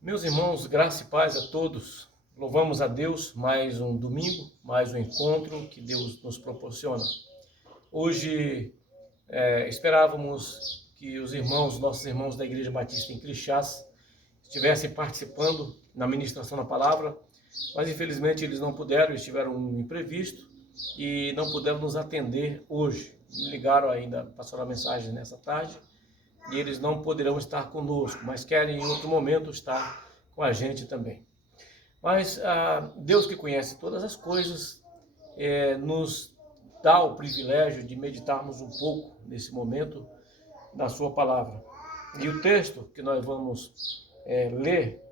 Meus irmãos, graça e paz a todos. Louvamos a Deus mais um domingo, mais um encontro que Deus nos proporciona. Hoje esperávamos que os irmãos, nossos irmãos da Igreja Batista em Crixás, estivessem participando na ministração da palavra, mas infelizmente eles não puderam, eles tiveram um imprevisto e não puderam nos atender hoje. Me ligaram ainda, passaram a mensagem nessa tarde, e eles não poderão estar conosco, mas querem em outro momento estar com a gente também. Mas Deus, que conhece todas as coisas, nos dá o privilégio de meditarmos um pouco nesse momento na sua palavra. E o texto que nós vamos ler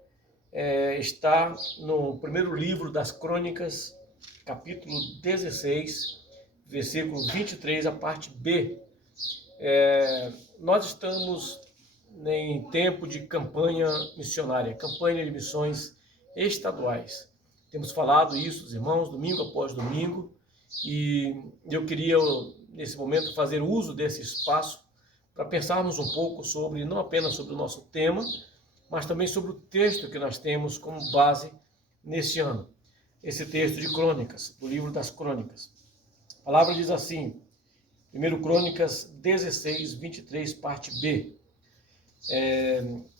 está no primeiro livro das Crônicas, capítulo 16, versículo 23, a parte B. Nós estamos em tempo de campanha missionária, campanha de missões estaduais. Temos falado isso, os irmãos, domingo após domingo, e eu queria, nesse momento, fazer uso desse espaço para pensarmos um pouco sobre, não apenas sobre o nosso tema, mas também sobre o texto que nós temos como base neste ano. Esse texto de Crônicas, do livro das Crônicas. A palavra diz assim, 1 Crônicas 16, 23, parte B.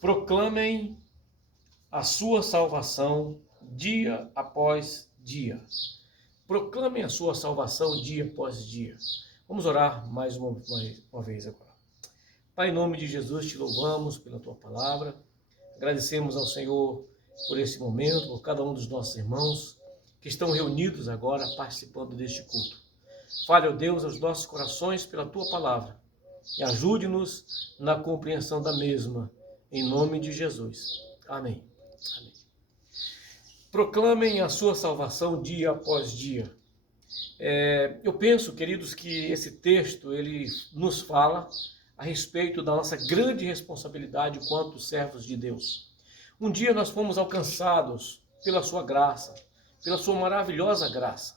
Proclamem a sua salvação dia após dia. Proclamem a sua salvação dia após dia. Vamos orar mais uma vez agora. Pai, em nome de Jesus, te louvamos pela tua palavra. Agradecemos ao Senhor por esse momento, por cada um dos nossos irmãos que estão reunidos agora participando deste culto. Fale, ó Deus, aos nossos corações pela tua palavra e ajude-nos na compreensão da mesma, em nome de Jesus. Amém. Amém. Proclamem a sua salvação dia após dia. Eu penso, queridos, que esse texto ele nos fala a respeito da nossa grande responsabilidade quanto servos de Deus. Um dia nós fomos alcançados pela sua graça, pela sua maravilhosa graça.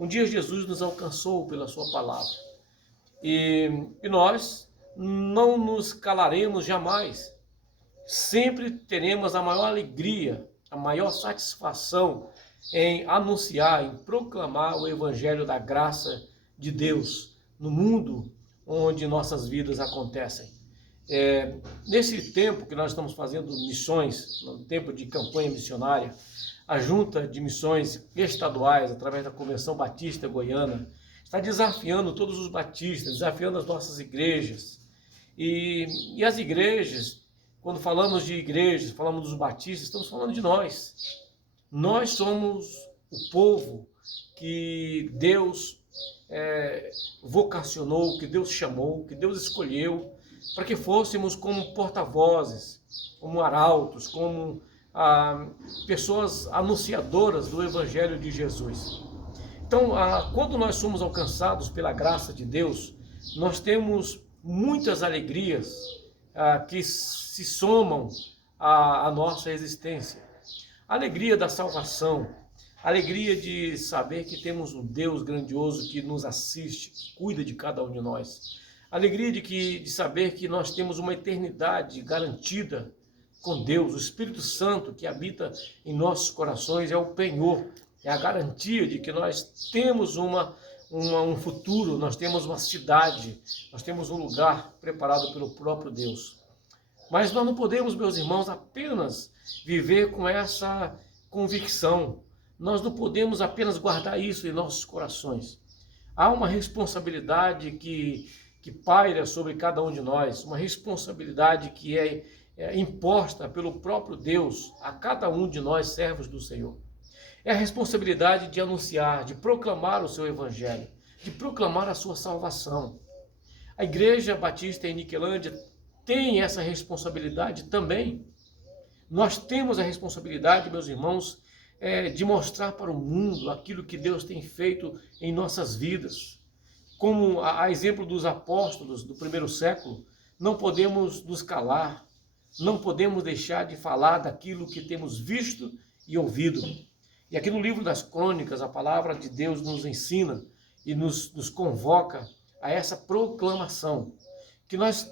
Um dia Jesus nos alcançou pela sua palavra. E nós não nos calaremos jamais. Sempre teremos a maior alegria, a maior satisfação em anunciar, em proclamar o evangelho da graça de Deus no mundo onde nossas vidas acontecem. Nesse tempo que nós estamos fazendo missões, no tempo de campanha missionária, a Junta de Missões Estaduais, através da Convenção Batista Goiana, está desafiando todos os batistas, desafiando as nossas igrejas. E as igrejas, quando falamos de igrejas, falamos dos batistas, estamos falando de nós. Nós somos o povo que Deus vocacionou, que Deus chamou, que Deus escolheu, para que fôssemos como porta-vozes, como arautos, como pessoas anunciadoras do Evangelho de Jesus. Então, quando nós somos alcançados pela graça de Deus, nós temos muitas alegrias que se somam à nossa existência. A alegria da salvação, a alegria de saber que temos um Deus grandioso que nos assiste, que cuida de cada um de nós. A alegria de saber que nós temos uma eternidade garantida com Deus. O Espírito Santo que habita em nossos corações é o penhor, é a garantia de que nós temos um futuro, nós temos uma cidade, nós temos um lugar preparado pelo próprio Deus. Mas nós não podemos, meus irmãos, apenas viver com essa convicção. Nós não podemos apenas guardar isso em nossos corações. Há uma responsabilidade que paira sobre cada um de nós, uma responsabilidade que é imposta pelo próprio Deus a cada um de nós, servos do Senhor. É a responsabilidade de anunciar, de proclamar o seu evangelho, de proclamar a sua salvação. A Igreja Batista em Niquelândia tem essa responsabilidade também. Nós temos a responsabilidade, meus irmãos, de mostrar para o mundo aquilo que Deus tem feito em nossas vidas. Como a exemplo dos apóstolos do primeiro século, não podemos nos calar, não podemos deixar de falar daquilo que temos visto e ouvido. E aqui no livro das Crônicas, a palavra de Deus nos ensina e nos convoca a essa proclamação. Que nós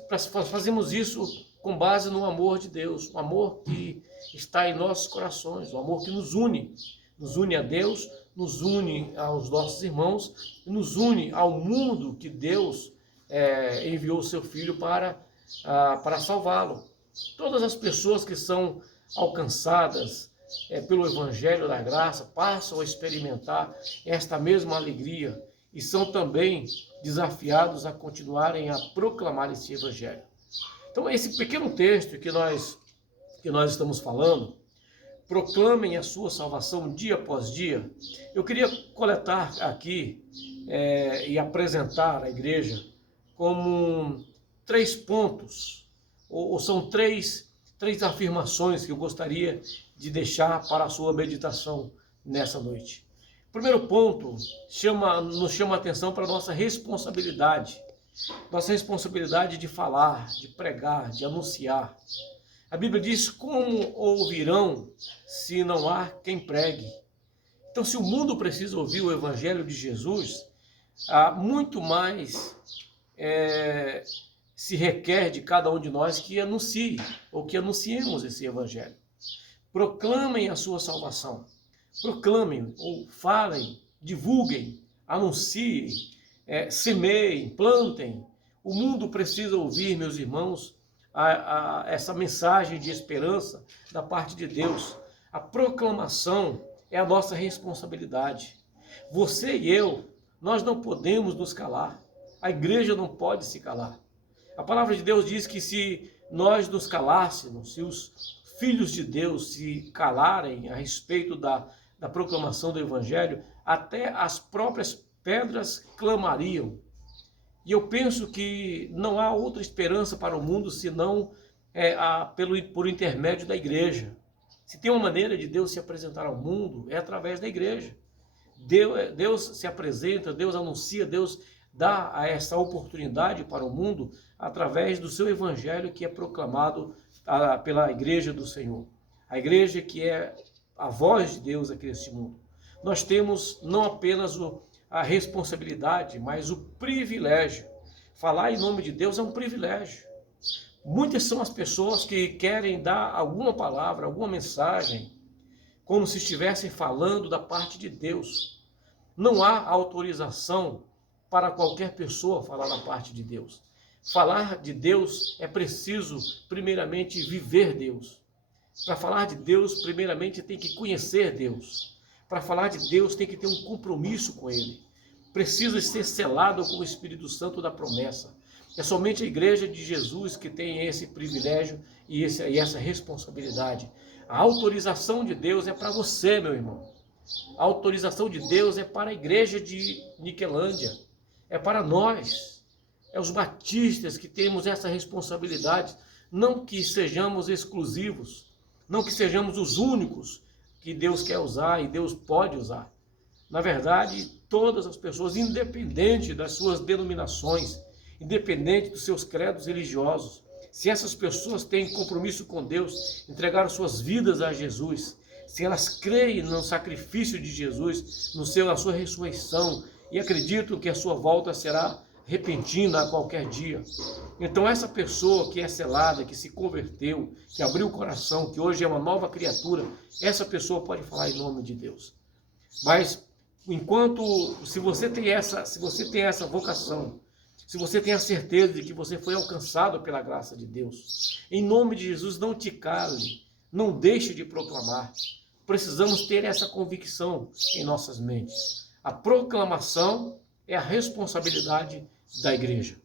fazemos isso com base no amor de Deus, o amor que está em nossos corações, o amor que nos une a Deus, nos une aos nossos irmãos, e nos une ao mundo que Deus enviou o seu Filho para salvá-lo. Todas as pessoas que são alcançadas pelo Evangelho da Graça passam a experimentar esta mesma alegria e são também desafiados a continuarem a proclamar esse Evangelho. Então, esse pequeno texto que nós estamos falando, proclamem a sua salvação dia após dia, eu queria coletar aqui e apresentar à igreja como 3 pontos, ou são três afirmações que eu gostaria de deixar para a sua meditação nessa noite. O primeiro ponto nos chama a atenção para a nossa responsabilidade de falar, de pregar, de anunciar. A Bíblia diz: como ouvirão se não há quem pregue? Então, se o mundo precisa ouvir o Evangelho de Jesus, muito mais se requer de cada um de nós que anuncie, ou que anunciemos esse Evangelho. Proclamem a sua salvação. Proclamem, ou falem, divulguem, anunciem, semeiem, plantem. O mundo precisa ouvir, meus irmãos, essa mensagem de esperança da parte de Deus. A proclamação é a nossa responsabilidade. Você e eu, nós não podemos nos calar. A igreja não pode se calar. A palavra de Deus diz que se nós nos calássemos, se os filhos de Deus se calarem a respeito da proclamação do Evangelho, até as próprias pedras clamariam. E eu penso que não há outra esperança para o mundo senão por intermédio da igreja. Se tem uma maneira de Deus se apresentar ao mundo, é através da igreja. Deus se apresenta, Deus anuncia, Deus dá essa oportunidade para o mundo através do seu Evangelho que é proclamado pela igreja do Senhor. A igreja que é a voz de Deus aqui neste mundo. Nós temos não apenas a responsabilidade, mas o privilégio. Falar em nome de Deus é um privilégio. Muitas são as pessoas que querem dar alguma palavra, alguma mensagem, como se estivessem falando da parte de Deus. Não há autorização para qualquer pessoa falar da parte de Deus. Falar de Deus é preciso, primeiramente, viver Deus. Para falar de Deus, primeiramente, tem que conhecer Deus. Para falar de Deus, tem que ter um compromisso com Ele. Precisa ser selado com o Espírito Santo da promessa. É somente a igreja de Jesus que tem esse privilégio e essa responsabilidade. A autorização de Deus é para você, meu irmão. A autorização de Deus é para a igreja de Niquelândia. É para nós. É os batistas que temos essa responsabilidade. Não que sejamos exclusivos. Não que sejamos os únicos que Deus quer usar e Deus pode usar. Na verdade, todas as pessoas, independente das suas denominações, independente dos seus credos religiosos, se essas pessoas têm compromisso com Deus, entregaram suas vidas a Jesus, se elas creem no sacrifício de Jesus, na sua ressurreição, e acreditam que a sua volta será repentina a qualquer dia. Então essa pessoa que é selada, que se converteu, que abriu o coração, que hoje é uma nova criatura, essa pessoa pode falar em nome de Deus. Mas se você tem essa vocação, se você tem a certeza de que você foi alcançado pela graça de Deus, em nome de Jesus, não te cale, não deixe de proclamar. Precisamos ter essa convicção em nossas mentes. A proclamação é a responsabilidade da igreja.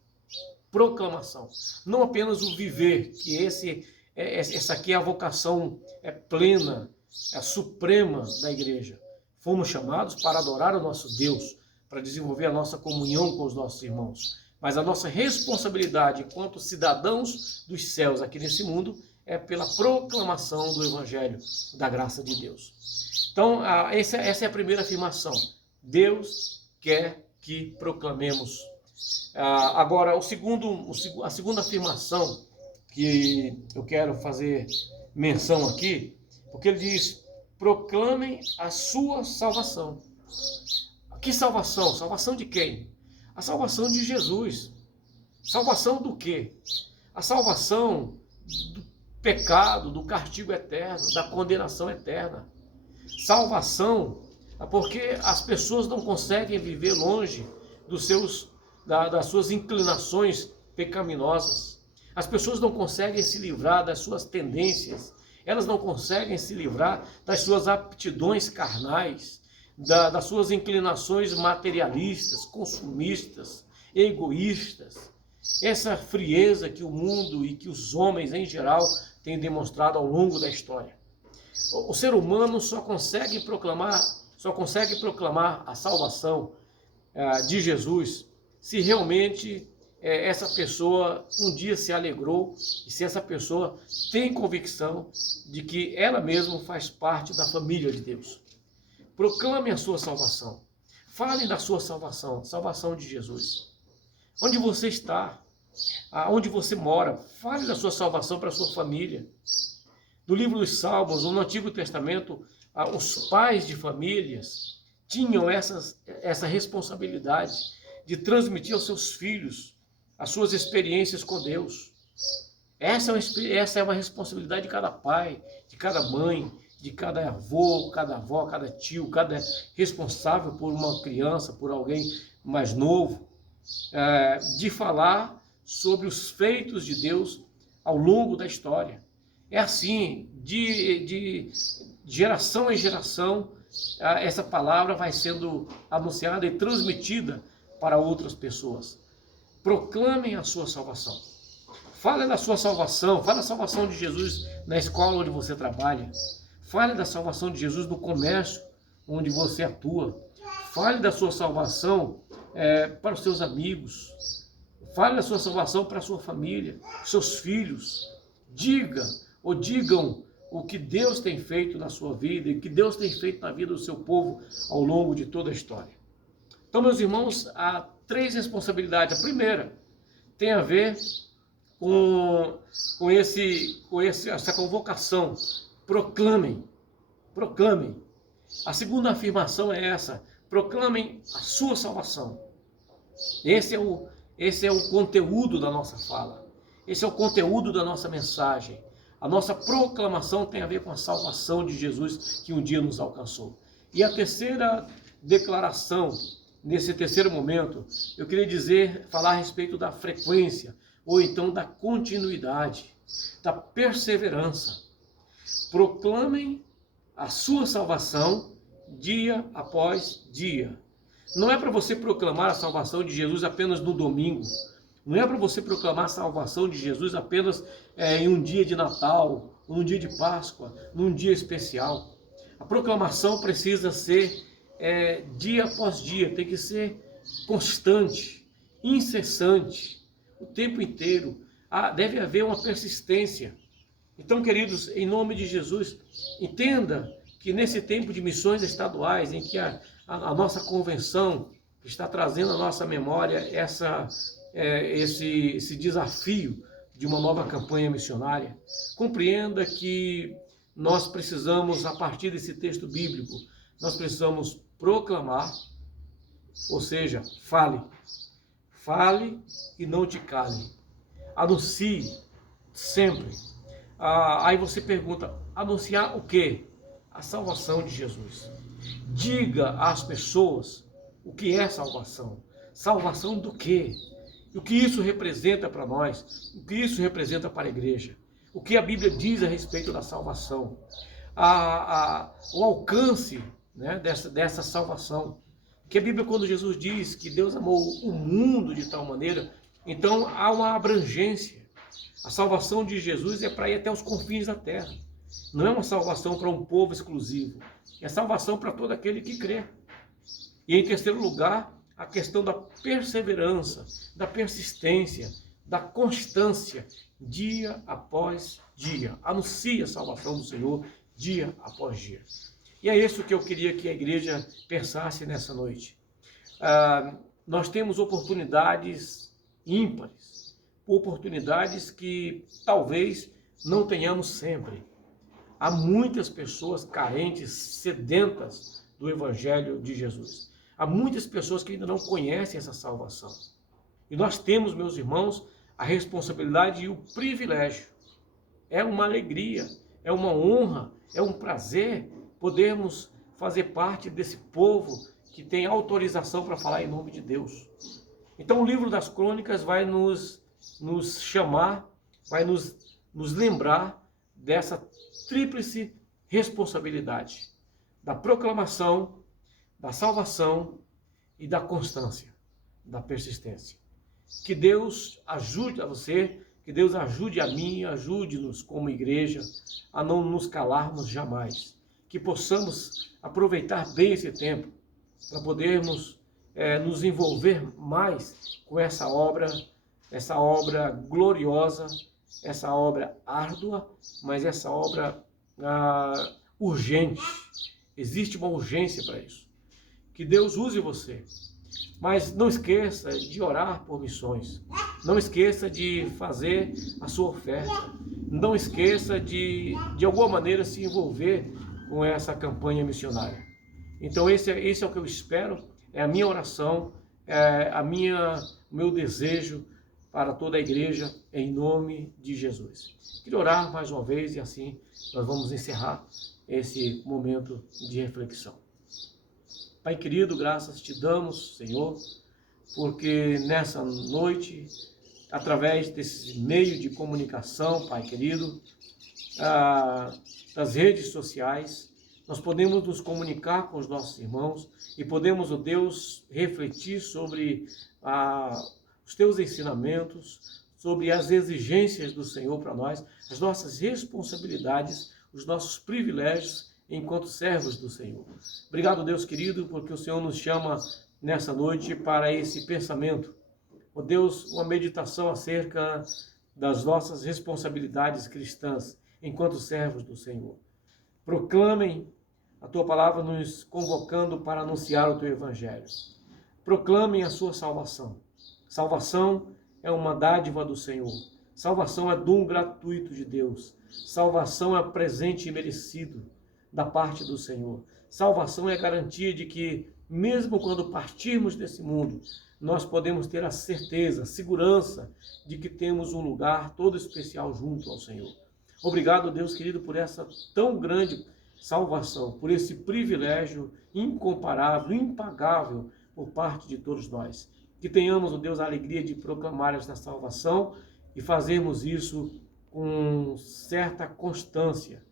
Proclamação. Não apenas o viver, que essa aqui é a vocação plena, a suprema da igreja. Fomos chamados para adorar o nosso Deus, para desenvolver a nossa comunhão com os nossos irmãos. Mas a nossa responsabilidade enquanto cidadãos dos céus aqui nesse mundo é pela proclamação do Evangelho da graça de Deus. Então, essa é a primeira afirmação. Deus quer que proclamemos. Agora, a segunda afirmação que eu quero fazer menção aqui, porque ele diz: proclamem a sua salvação. Que salvação? Salvação de quem? A salvação de Jesus. Salvação do quê? A salvação do pecado, do castigo eterno, da condenação eterna. Salvação, porque as pessoas não conseguem viver longe das suas inclinações pecaminosas. As pessoas não conseguem se livrar das suas tendências, elas não conseguem se livrar das suas aptidões carnais, das suas inclinações materialistas, consumistas, egoístas. Essa frieza que o mundo e que os homens em geral têm demonstrado ao longo da história. O ser humano só consegue proclamar a salvação de Jesus se realmente essa pessoa um dia se alegrou e se essa pessoa tem convicção de que ela mesma faz parte da família de Deus. Proclame a sua salvação. Fale da sua salvação, salvação de Jesus. Onde você está, onde você mora, fale da sua salvação para a sua família. No livro dos Salmos, no Antigo Testamento, os pais de famílias tinham essa responsabilidade de transmitir aos seus filhos as suas experiências com Deus. Essa é uma responsabilidade de cada pai, de cada mãe, de cada avô, cada avó, cada tio, cada responsável por uma criança, por alguém mais novo, de falar sobre os feitos de Deus ao longo da história. É assim, de geração em geração, essa palavra vai sendo anunciada e transmitida para outras pessoas. Proclamem a sua salvação. Fale da sua salvação, fale da salvação de Jesus na escola onde você trabalha. Fale da salvação de Jesus no comércio onde você atua. Fale da sua salvação para os seus amigos. Fale da sua salvação para a sua família, seus filhos. Digam o que Deus tem feito na sua vida e o que Deus tem feito na vida do seu povo ao longo de toda a história. Então, meus irmãos, há 3 responsabilidades. A primeira tem a ver com essa convocação. Proclamem. A segunda afirmação é essa: proclamem a sua salvação. Esse é o conteúdo da nossa fala. Esse é o conteúdo da nossa mensagem. A nossa proclamação tem a ver com a salvação de Jesus que um dia nos alcançou. E a terceira declaração, nesse terceiro momento, eu queria falar a respeito da frequência, ou então da continuidade, da perseverança. Proclamem a sua salvação dia após dia. Não é para você proclamar a salvação de Jesus apenas no domingo. Não é para você proclamar a salvação de Jesus apenas em um dia de Natal, num dia de Páscoa, num dia especial. A proclamação precisa ser dia após dia, tem que ser constante, incessante, o tempo inteiro. Deve haver uma persistência. Então, queridos, em nome de Jesus, entenda que nesse tempo de missões estaduais, em que a nossa convenção está trazendo à nossa memória esse desafio de uma nova campanha missionária, compreenda que nós precisamos, a partir desse texto bíblico, nós precisamos proclamar, ou seja, fale e não te cale, anuncie sempre. Aí você pergunta, anunciar o quê? A salvação de Jesus. Diga às pessoas o que é salvação. Salvação do quê? O que isso representa para nós? O que isso representa para a igreja? O que a Bíblia diz a respeito da salvação? O alcance, né, dessa salvação. Que a Bíblia, quando Jesus diz que Deus amou o mundo de tal maneira, então há uma abrangência. A salvação de Jesus é para ir até os confins da terra. Não é uma salvação para um povo exclusivo. É salvação para todo aquele que crê. E em terceiro lugar, a questão da perseverança, da persistência, da constância, dia após dia. Anuncie a salvação do Senhor dia após dia. E é isso que eu queria que a igreja pensasse nessa noite. Nós temos oportunidades ímpares, oportunidades que talvez não tenhamos sempre. Há muitas pessoas carentes, sedentas do Evangelho de Jesus. Há muitas pessoas que ainda não conhecem essa salvação. E nós temos, meus irmãos, a responsabilidade e o privilégio É uma alegria, é uma honra, é um prazer podermos fazer parte desse povo que tem autorização para falar em nome de Deus. Então o livro das crônicas vai nos chamar, vai nos lembrar dessa tríplice responsabilidade, da proclamação, da salvação e da constância, da persistência. Que Deus ajude a você, que Deus ajude a mim, ajude-nos como igreja a não nos calarmos jamais. Que possamos aproveitar bem esse tempo para podermos nos envolver mais com essa obra gloriosa, essa obra árdua, mas essa obra urgente. Existe uma urgência para isso. Que Deus use você. Mas não esqueça de orar por missões. Não esqueça de fazer a sua oferta. Não esqueça de alguma maneira, se envolver com essa campanha missionária. Então esse é o que eu espero, é a minha oração, é o meu desejo para toda a igreja, em nome de Jesus. Queria orar mais uma vez e assim nós vamos encerrar esse momento de reflexão. Pai querido, graças te damos, Senhor, porque nessa noite, através desse meio de comunicação, Pai querido, das redes sociais, nós podemos nos comunicar com os nossos irmãos e podemos, ó Deus, refletir sobre os teus ensinamentos, sobre as exigências do Senhor para nós, as nossas responsabilidades, os nossos privilégios enquanto servos do Senhor. Obrigado, Deus querido, porque o Senhor nos chama nessa noite para esse pensamento. Ó Deus, uma meditação acerca das nossas responsabilidades cristãs enquanto servos do Senhor. Proclamem a tua palavra nos convocando para anunciar o teu evangelho. Proclamem a sua salvação. Salvação é uma dádiva do Senhor. Salvação é dom gratuito de Deus. Salvação é presente e merecido da parte do Senhor. Salvação é garantia de que, mesmo quando partirmos desse mundo, nós podemos ter a certeza, a segurança de que temos um lugar todo especial junto ao Senhor. Obrigado, Deus querido, por essa tão grande salvação, por esse privilégio incomparável, impagável por parte de todos nós. Que tenhamos, ó Deus, a alegria de proclamar esta salvação e fazermos isso com certa constância,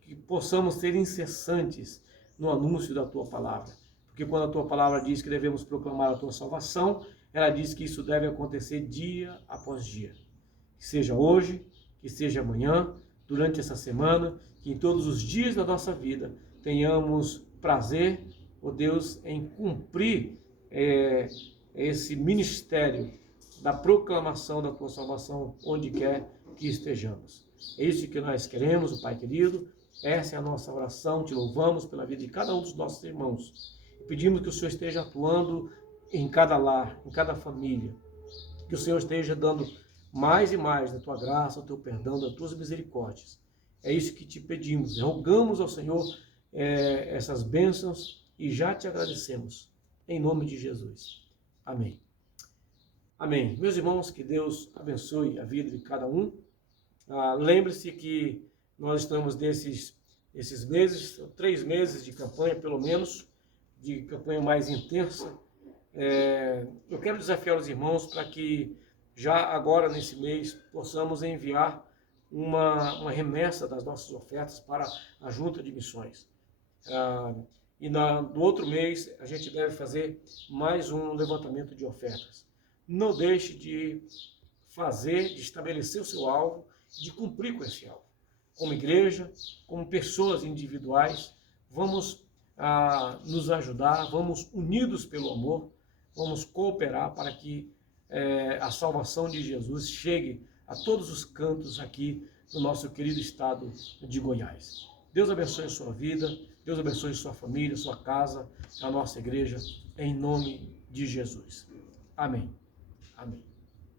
que possamos ser incessantes no anúncio da tua palavra. Porque quando a tua palavra diz que devemos proclamar a tua salvação, ela diz que isso deve acontecer dia após dia. Que seja hoje, que seja amanhã, durante essa semana, que em todos os dias da nossa vida tenhamos prazer, ó Deus, em cumprir esse ministério da proclamação da tua salvação onde quer que estejamos. É isso que nós queremos, Pai querido. Essa é a nossa oração. Te louvamos pela vida de cada um dos nossos irmãos. Pedimos que o Senhor esteja atuando em cada lar, em cada família. Que o Senhor esteja dando mais e mais da tua graça, do teu perdão, das tuas misericórdias. É isso que te pedimos. Rogamos ao Senhor essas bênçãos e já te agradecemos. Em nome de Jesus. Amém. Amém. Meus irmãos, que Deus abençoe a vida de cada um. Lembre-se que nós estamos esses meses, 3 meses de campanha, pelo menos, de campanha mais intensa. Eu quero desafiar os irmãos para que já agora nesse mês possamos enviar uma remessa das nossas ofertas para a Junta de Missões. E no outro mês a gente deve fazer mais um levantamento de ofertas. Não deixe de estabelecer o seu alvo, de cumprir com esse alvo. Como igreja, como pessoas individuais, vamos nos ajudar, vamos unidos pelo amor, vamos cooperar para que a salvação de Jesus chegue a todos os cantos aqui do nosso querido estado de Goiás. Deus abençoe a sua vida, Deus abençoe a sua família, a sua casa, a nossa igreja, em nome de Jesus. Amém. Amém.